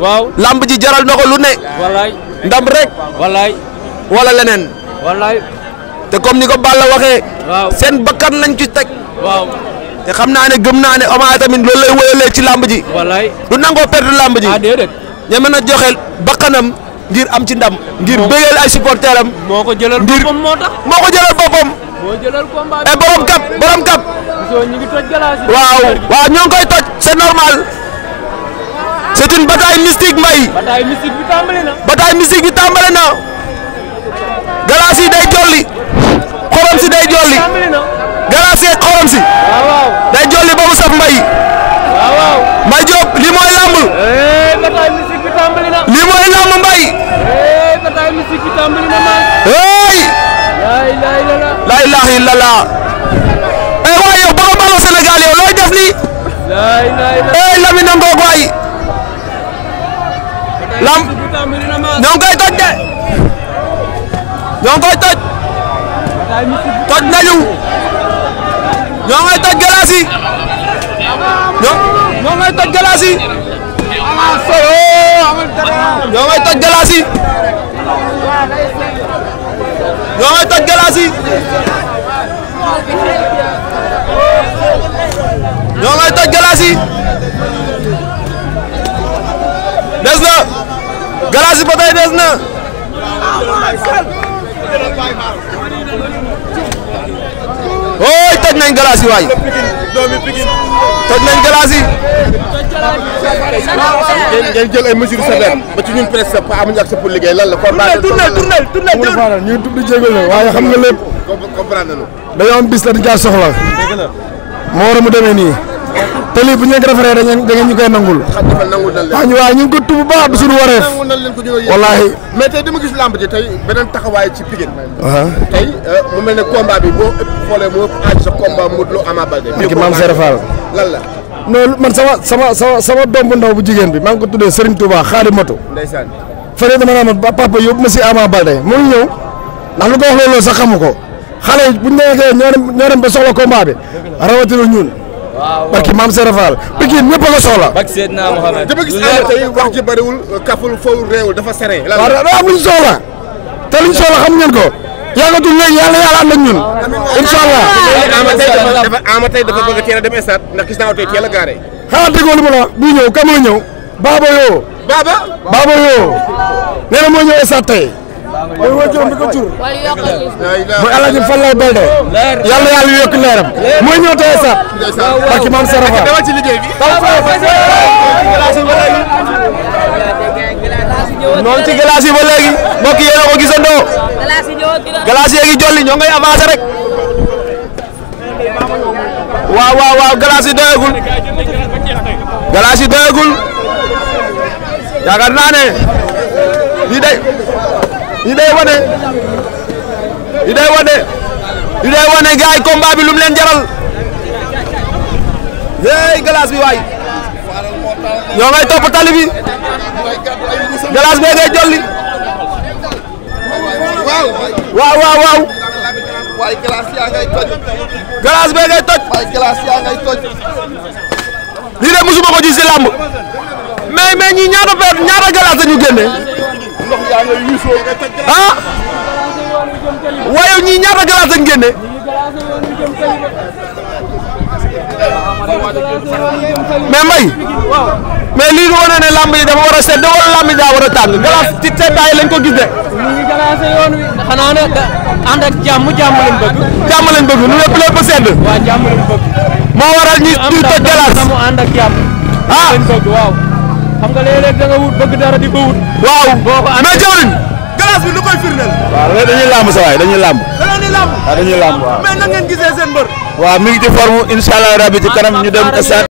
waaw lamb ji jaral na ko lu ne. wallaay ndam rek. wallaay wala leneen. wallaay. te comme ni ko Balla waxee. waaw seen bakkan lañ ci teg. waaw. te xam naa ne gëm naa ne Ama tamit loolu lay wëyalee ci lamb ji. wallaay du nangoo perdre lamb ji. ah déedéet. ñeme na joxe bakkanam ngir am ci ndam. ngir bëggeel ay supporteram. moo ko jëlal boppam moo tax. moo ko jëlal boppam. moo jëlal combat et borom kap borom kap. ñu ngi toj galaas yi. waaw waaw ñoo ngi koy toj c'est normal. c'est une bataille mystique Mbaye. bataille mystique bi tàmbali na. bataille mystique bi tàmbali na. galaas yi day jolli. xorom si day jolli. galaas yi xorom si. waaw day jolli ba mu saf Mbaye. waaw Mbaye Diop lii mooy lamb. bataille mystique bi tàmbali na. lii mooy lamb Mbaye. bataille mystique bi tàmbali na man. hey. la ilaha illallah. waaye yow ba nga balloo Sénégal yow looy def nii. Lamine Ngok waay. lam ñoo ngi koy toj de. ñoo ngi koy toj. toj nañu. ñoo ngay toj galaas yi. ñoo ngay toj galaas yi. ñoo ngay toj galaas yi. ñoo ngay toj galaas yi. ñoo ngay toj galaas yi. des na. galaas yi ba tey des na. ooy toj nañ galaas yi waay. toj nañ galaas yi. ngeen jël ay mesures sévères ba ci ñun presque pas amuñu accès pour liggéey lan la. tournel ñu ngi tudd jégal la waaye xam nga lépp. comprendre nañu. dañoo am bis la di jaar soxla. moo war a mu demee nii. te lii bu ñu leen ko defaree da ngeen ñu koy nangul. waaw ñu ngi ko tubb baax du suñu wareef. wallaahi. mais tey dama gis lamb ji tey beneen taxawaay ci Pikine. tey mu mel ne combat bi boo ëpp xoolee moo ëpp aaj sa combat Modou Lo Ama Baldé. kii Mame Serre Fall. lan la. non man sama doom bu ndaw bu jigéen bi maa ngi ko tuddee Serigne Touba Xaadi Moto. ndeysaan. fële dama naan papa yóbbu ma si Ama Baldé mu ngi ñëw ndax lu ko wax loolu sax xamu ko xale yi bu ñu nekkee ñoo dem ba soxla combat bi rawatina ñun. barki Mame Serre Fall Pikine ñëpp a ko soxla. barki Seydina Mohamed. dama gis tey wax ji bëriwul kaful fawul réewul dafa seree. waaw daa am lu ñu soxla te lu ñu soxla xam ngeen ko yàggatul léegi yàlla ànd ak ñun. incha allah. Ama tey dafa bëgg a teel a dem stade ndax gis naa tey teel a gaare. xanaa déggoo li ma la wax bii ñëw ka moo ñëw. Baba yoo. Baba yoo. nee na moo ñëw stade tey. mooy wajuram bi ko jur. mooy El Hadj Fallay Balde. yàlla yokk leeram. mooy ñëw tey stade. barki Mame Serre Fall. dama ci liggéey bi. noonu ci glace yi ba léegi mbokk yi yéen a ko gisandoo. glace yi ngi jolli ñoo ngay avancé rek. waaw glace yi doyagul. glace yi doyagul. yaakaar naa ne lii day wane gars yi combat bi lu mu leen jaral. hey glace bi waay. ñoo ngay topp tali bi. glace bee ngay jolli. waaw. waaye glace yaa ngay toj. glace bee ngay toj. waaye glace yaa ngay toj. lii de musuma ko gis si làmb. mais ñii ñaata glace dañu génne. ndox yaa ngay yuusoo. ah. waaye ñii ñaata glace dañu génne. mais Mbaye. mais lii wane ne lamb yi dafa war a sedd wala lamb yi daa war a tàng glace ci seddaay lañ ko gis de. ñu ngi glacé yoon wi. xanaa ne ànd ak jàmm lañ bëgg. jàmm lañ bëgg nu lépp sedd. waaw jàmm lañ bëgg. moo waral ñuy toj glace. mu ànd ak jàmm. lañ bëgg waaw. xam nga léeg-léeg da nga wut bëgg dara di ko wut. waaw mais jawriñ glace bi lu koy firndeel. waaw dañuy lamb sa waay dañuy lamb. waaw dañuy lamb waaw. mais na ngeen gisee seen mbër. waaw mi ngi ci forme incha allah rabi ci kanam ñu dem stade.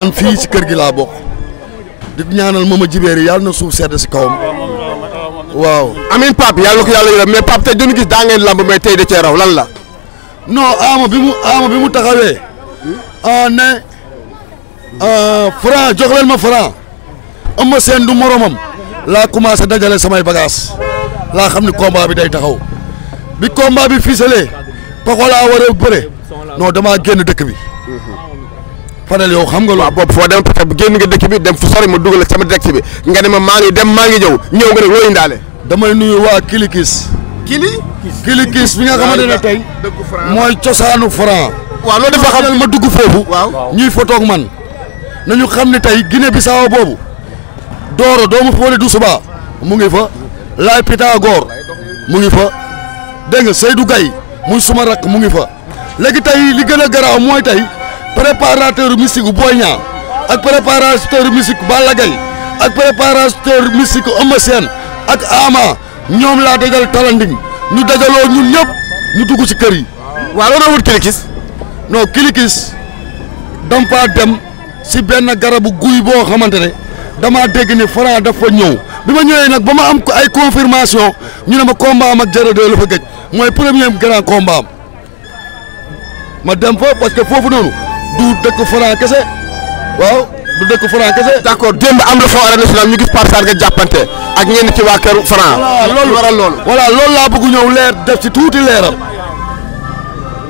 man fii ci kër gi laa bokk di ñaanal Mama Djibéri yàlla na suuf sedd si kawam waaw amiin Pape yàlla ko yàlla yërëm mais Pape tey duñu gis daa ngeen lamb mais tey da cee raw lan la. non ama bi mu taxawee ne Franc jox leen ma Franc Eumeu Sène du moromam laa commencé dajale samay bagages laa xam ni combat bi day taxaw bi combat bi ficelé Pokola war a bëre non damaa génn dëkk bi Fadel yow xam nga loolu boobu foo dem parce que génn nga dëkk bi dem fu sori ma dugal sama direct bi nga ne ma maa ngi dem maa ngi ñëw nga ne loo indaale. damay nuyu waa Kilikis. Kilikis bi nga xamante ne tey mooy cosaanu Franc. waaw loolu dafa xam ma dugg foofu. ñuy photo ak man nañu xam ne tey Guinée Bissau boobu Doro doomu Fodé Doussouba mu ngi fa Laye Pythagore mu ngi fa dégg nga Seydou Gaye muy suma rakk mu ngi fa léegi tey li gën a garaaw mooy tey préparateur mystique bu Boy Niang ak préparateur mystique Balla Gaye ak préparateur mystique Eumeu Sène ak Ama ñoom laa dajal talanding ñu dajaloo ñun ñëpp ñu dugg ci kër yi. waaw loolu wut Kilikis. non Kilikis dam faa dem si benn garabu guy boo xamante ne damaa dégg ni Franc dafa ñëw bi ma ñëwee nag ba ma am ko ay confirmation ñu ne ma combat am ak Jara 2 la fa gëj mooy premier grand combat am ma dem fa parce que foofu noonu du dëkk Franc kese waaw du dëkk Franc kese. d'accord démb am la foo arène nationale ñu gis Pape Sarr nga jàppante ak ñenn ci waa kër Franc. loolu waral loolu. voilà loolu laa bëgg ñëw leer def ci tuuti leeral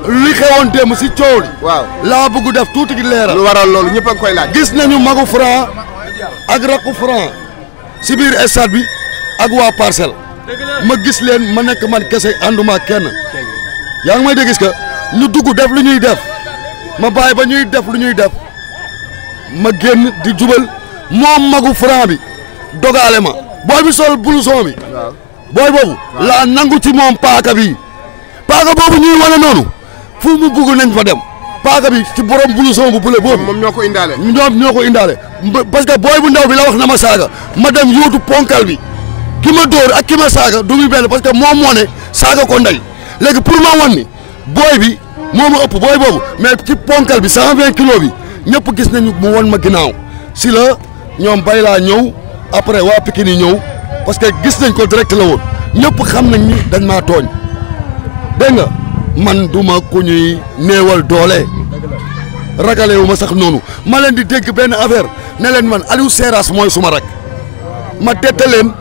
li xewoon démb si coow li. waaw laa bëgg def tuuti leeral. lu waral loolu ñëpp a ngi koy laaj. gis nañu magu Franc ak rakku Franc si biir stade bi ak waa Parcelles ma gis leen ma nekk man kese ànduma kenn yaa ngi may dégg gis que ñu dugg def lu ñuy def ma bàyyi ba ñuy def lu ñuy def ma génn di jubal moom magu Franc bi dogaale ma booy bi sol blouson bi booy boobu laa nangu ci moom paaka bi paaka boobu ñuy wane noonu fu mu bugg nañ fa dem paaka bi ci borom blouson bu bële boobu moom ñoo ko indaale. ñoo ko indaale parce que booy bu ndaw bi la wax na ma saaga ma dem yóotu ponkal bi ki ma dóor ak ki ma saaga du muy benn parce que moom moo ne saaga ko ndey léegi pour ma wan ni booy bi moo ma ëpp booy boobu mais ci ponkal bi 120 kilos bi ñëpp gis nañu mu wan ma ginnaaw si la ñoom bay laa ñëw après waa Pikine yi ñëw parce que gis nañ ko direct la woon ñëpp xam nañ ni dañ maa tooñ dégg nga man duma ku ñuy néewal doole ragale wu ma sax noonu ma leen di dégg benn affaire ne leen man Aliou Seras mooy suma rak ma tette leen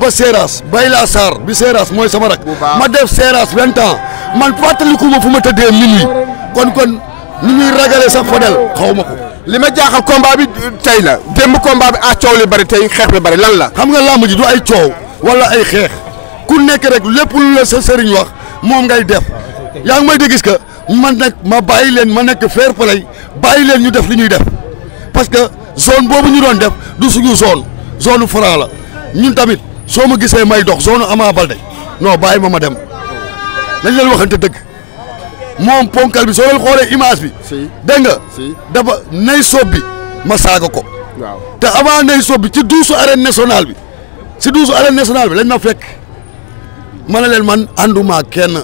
ba Seras bay laa Sarr bi Seras mooy sama rak ma def Seras 20 ans man fàttaliku ma fu ma tëddee minuit kon ni ñuy ragale sax Fadel xaw ma ko. li ma jaaxal combat bi tey la démb combat bi coow li bari tey xeex bi bari lan la. xam nga làmb ji du ay coow wala ay xeex ku nekk rek lépp lu la sa sëriñ wax moom ngay def yaa ngi may dégg gis que man nag ma bàyyi leen ma nekk fair play bàyyi leen ñu def li ñuy def parce que zone boobu ñu doon def du suñu zone Franc la ñun tamit soo ma gisee may dox zone Ama Baldé non bàyyi ma dem dañ leen waxante dëgg. moom ponkal bi soo leen xoolee image bi. dégg nga. dafa nay soob bi ma saaga ko. waaw te avant nay soob bi ci duusu arène nationale bi si duusu arène nationale bi lañ ma fekk ma ne leen man ànduma kenn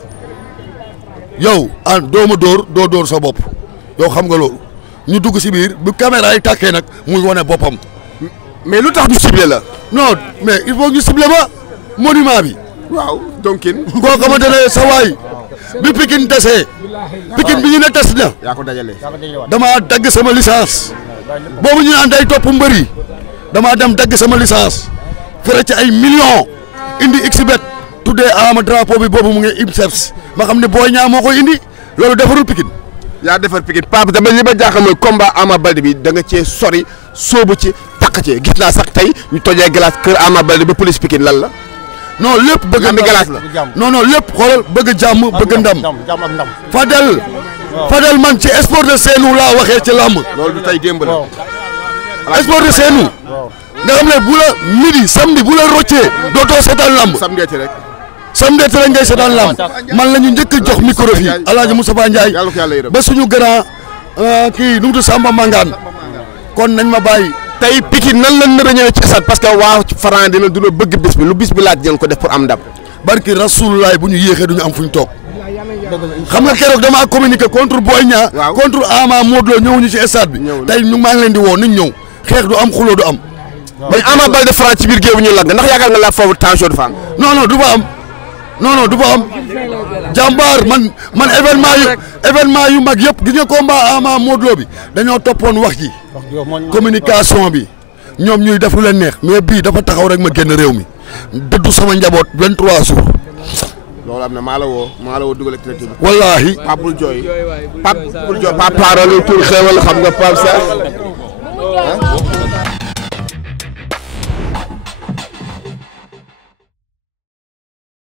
yow doo ma dóor doo dóor sa bopp yow xam nga loolu ñu dugg si biir bu caméra yi tàkkee nag muy wane boppam. mais lu tax ñu ciblé la. non mais il faut ñu ciblé ma monument bi. waaw donkin. koo xamante ne sa waay bi Pikine desee Pikine bi ñu ne des na. yaa ko dajale. damaa dagg sama licence boobu ñu naan day topp mbër yi damaa dem dagg sama licence fere ci ay millions indi xbet tuddee ama drapeau bi boobu mu ngi IMSEPS ma xam ne Boy Niang moo koy indi loolu defarul Pikine yaa defar Pikine Pape dama li ma jaaxal mooy combat Ama Baldé bi da nga cee sori sóobu ci takk ci gis naa sax tey ñu tojee glace kër Ama Baldé ba police Pikine lan la. non lépp bëgg ndam glace la. non lépp xoolal bëgg jàmm bëgg ndam. Fadel man ci sport de seenu laa waxee ci làmb. loolu du tey démb la. sport de seenu. nga xam ne bu la midi samedi bu la roccee dootoo seetaan làmb. samedi rek. samedi rek ngay seetaan làmb man la ñu njëkk a jox micro fii El Hadj Moustapha Ndiaye ba suñu grand kii nu mu tudd Samba Mangane kon nañ ma bàyyi. tey Pikine nan la nar a ñëwee ci stade parce que waa Franc dina bëgg bis bi lu bis bi laaj ngeen ko def pour am ndam. barki Rasulullah bu ñu yéexee du ñu am fu ñu toog xam nga keroog damaa communiqué contre Boy Niang. contre Ama Modou Lo ñëwuñu ci stade bi. tey ñu maa ngi leen di woo nañ ñëw xeex du am xuloo du am. mais Ama Baldé Franc ci biir géew ñu lag ndax yaakaar nga la foofu tension du fa am. non du fa am. non du fa am jàmbaar man événement yu mag yëpp gis nga combat Ama Modou Lo bi dañoo toppoon wax ji communication bi ñoom ñuy def lu leen neex mais bii dafa taxaw rek ma génn réew mi dëddu sama njaboot 23 jours. loolu am na maa la woo dugal ak bi. wallaahi. Pape bul jooy Pape Paaro la tur xewal xam nga Pape Sarr.